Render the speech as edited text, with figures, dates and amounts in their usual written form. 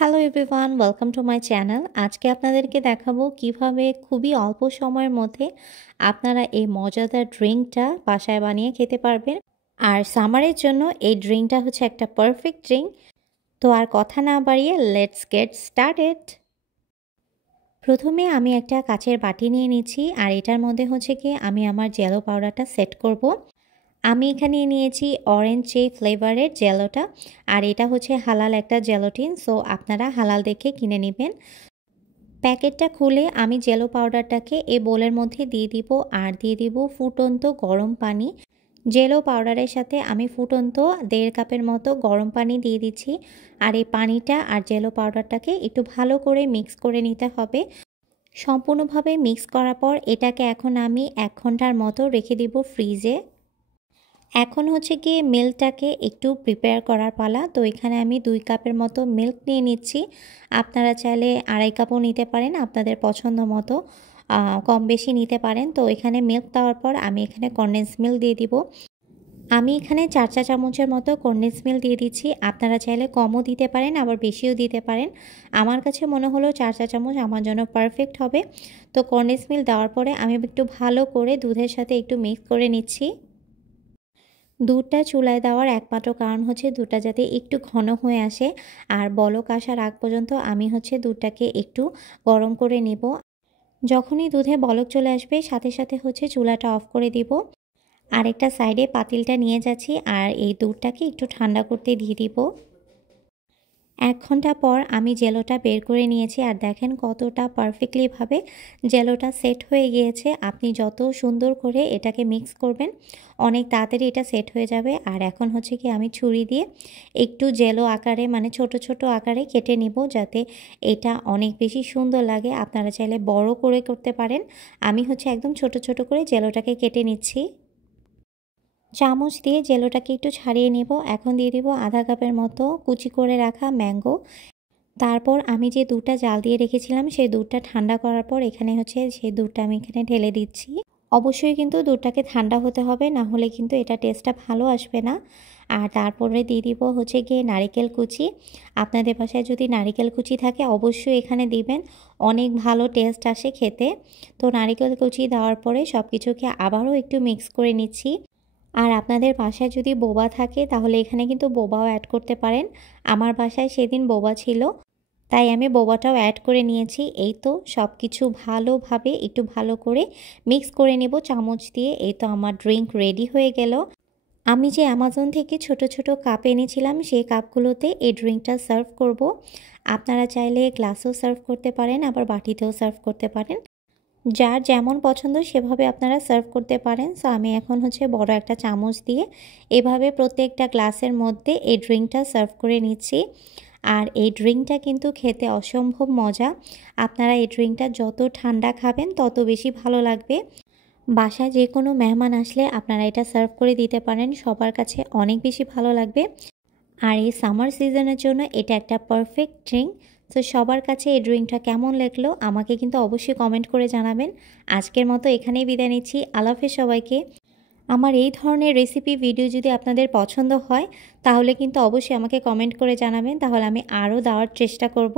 Hello everyone, welcome to my channel. আজকে আপনাদেরকে দেখাবো কিভাবে খুবই অল্প সময়ের মধ্যে আপনারা এই মজাদার ড্রিঙ্কটা বাসায় বানিয়ে খেতে পারবেন। আর সামারের জন্য এই ড্রিঙ্কটা হচ্ছে একটা পারফেক্ট ড্রিঙ্ক। তো আর কথা না বাড়িয়ে লেটস গেট স্টার্টেড। প্রথমে আমি একটা কাচের বাটি নিয়ে নিচ্ছি, আর এটার মধ্যে হচ্ছে কি আমি আমার জেলো পাউডারটা সেট করব। আমি এখানে নিয়েছি অরেঞ্জ যে ফ্লেভারের জেলোটা, আর এটা হচ্ছে হালাল একটা জেলোটিন, সো আপনারা হালাল দেখে কিনে নেবেন। প্যাকেটটা খুলে আমি জেলো পাউডারটাকে এই বোলের মধ্যে দিয়ে দিব, আর দিয়ে দিব ফুটন্ত গরম পানি। জেলো পাউডারের সাথে আমি ফুটন্ত 1.5 কাপের মতো গরম পানি দিয়ে দিচ্ছি, আর এই পানিটা আর জেলো পাউডারটাকে একটু ভালো করে মিক্স করে নিতে হবে। সম্পূর্ণভাবে মিক্স করার পর এটাকে এখন আমি 1 ঘন্টার মতো রেখে দিব ফ্রিজে। এখন হচ্ছে গিয়ে মিল্কটাকে একটু প্রিপেয়ার করার পালা। তো এখানে আমি 2 কাপের মতো মিল্ক নিয়ে নিচ্ছি। আপনারা চাইলে 2.5 কাপও নিতে পারেন, আপনাদের পছন্দ মতো কম বেশি নিতে পারেন। তো এখানে মিল্ক দেওয়ার পর আমি এখানে কনডেন্স মিল্ক দিয়ে দিব। আমি এখানে 4 চা চামচের মতো কনডেন্স মিল্ক দিয়ে দিচ্ছি। আপনারা চাইলে কমও দিতে পারেন, আবার বেশিও দিতে পারেন। আমার কাছে মনে হলো 4 চা চামচ আমার জন্য পারফেক্ট হবে। তো কনডেন্স মিল্ক দেওয়ার পরে আমি একটু ভালো করে দুধের সাথে একটু মিক্স করে নিচ্ছি। দুধটা চুলায় দেওয়ার একমাত্র কারণ হচ্ছে দুধটা যাতে একটু ঘন হয়ে আসে, আর বলক আসার আগ পর্যন্ত আমি হচ্ছে দুধটাকে একটু গরম করে নেব। যখনই দুধে বলক চলে আসবে সাথে সাথে হচ্ছে চুলাটা অফ করে দিব। আরেকটা সাইডে পাতিলটা নিয়ে যাচ্ছি, আর এই দুধটাকে একটু ঠান্ডা করতে দিয়ে দিব। 1 ঘন্টা পর আমি জেলোটা বের করে নিয়েছি, আর দেখেন কতটা পারফেক্টলিভাবে জেলোটা সেট হয়ে গিয়েছে। আপনি যত সুন্দর করে এটাকে মিক্স করবেন অনেক তাড়াতাড়ি এটা সেট হয়ে যাবে। আর এখন হচ্ছে কি আমি ছুরি দিয়ে একটু জেলো আকারে মানে ছোট ছোট আকারে কেটে নিব, যাতে এটা অনেক বেশি সুন্দর লাগে। আপনারা চাইলে বড় করে করতে পারেন, আমি হচ্ছে একদম ছোট ছোট করে জেলোটাকে কেটে নিচ্ছি। চামচ দিয়ে জেলোটাকে একটু ছাড়িয়ে নেব। এখন দিয়ে দিব 1/2 কাপের মতো কুচি করে রাখা ম্যাঙ্গো। তারপর আমি যে দুধটা জাল দিয়ে রেখেছিলাম সেই দুধটা ঠান্ডা করার পর এখানে হচ্ছে সেই দুধটা আমি এখানে ঢেলে দিচ্ছি। অবশ্যই কিন্তু দুধটাকে ঠান্ডা হতে হবে, না হলে কিন্তু এটা টেস্টটা ভালো আসবে না। আর তারপরে দিয়ে দিব হচ্ছে গিয়ে নারিকেল কুচি। আপনাদের বাসায় যদি নারিকেল কুচি থাকে অবশ্যই এখানে দিবেন, অনেক ভালো টেস্ট আসে খেতে। তো নারিকেল কুচি দেওয়ার পরে সব কিছুকে আবারও একটু মিক্স করে নিচ্ছি। আর আপনাদের বাসায় যদি বোবা থাকে তাহলে এখানে কিন্তু বোবাও অ্যাড করতে পারেন। আমার বাসায় সেদিন বোবা ছিল, তাই আমি বোবাটাও অ্যাড করে নিয়েছি। এই তো সব কিছু ভালোভাবে একটু ভালো করে মিক্স করে নেব চামচ দিয়ে। এই তো আমার ড্রিঙ্ক রেডি হয়ে গেল। আমি যে অ্যামাজন থেকে ছোট ছোট কাপ এনেছিলাম সেই কাপগুলোতে এই ড্রিঙ্কটা সার্ভ করব। আপনারা চাইলে গ্লাসেও সার্ভ করতে পারেন, আবার বাটিতেও সার্ভ করতে পারেন। যার যেমন পছন্দ সেভাবে আপনারা সার্ভ করতে পারেন। সো আমি এখন হচ্ছে বড় একটা চামচ দিয়ে এভাবে প্রত্যেকটা গ্লাসের মধ্যে এই ড্রিঙ্কটা সার্ভ করে নিচ্ছি। আর এই ড্রিঙ্কটা কিন্তু খেতে অসম্ভব মজা। আপনারা এই ড্রিঙ্কটা যত ঠান্ডা খাবেন তত বেশি ভালো লাগবে। বাসায় যে কোনো মেহমান আসলে আপনারা এটা সার্ভ করে দিতে পারেন, সবার কাছে অনেক বেশি ভালো লাগবে। আর এই সামার সিজনের জন্য এটা একটা পারফেক্ট ড্রিঙ্ক। তো সবার কাছে এই ড্রিঙ্কটা কেমন লাগলো আমাকে কিন্তু অবশ্যই কমেন্ট করে জানাবেন। আজকের মতো এখানেই বিদায় নিচ্ছি। আল্লাহ হাফেজ সবাইকে। আমার এই ধরনের রেসিপি ভিডিও যদি আপনাদের পছন্দ হয় তাহলে কিন্তু অবশ্যই আমাকে কমেন্ট করে জানাবেন, তাহলে আমি আরও দেওয়ার চেষ্টা করব।